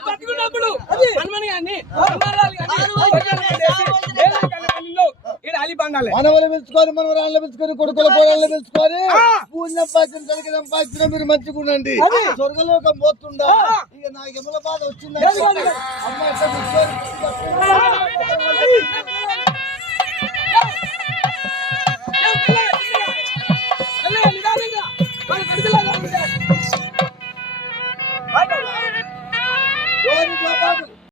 పట్టుకున్నప్పుడు మనవలు పిలుచుకొని మనవరాళ్ళు పిలుచుకొని కొడుకుల పొలాలను పిలుచుకొని పుణ్యం పాకిన తొలగిన పాకిన మీరు మంచిగా ఉండండి. స్వర్గలోకం పోతుందా ఇక నాకు ఎమల బాధ వచ్చిందంటే అమ్మ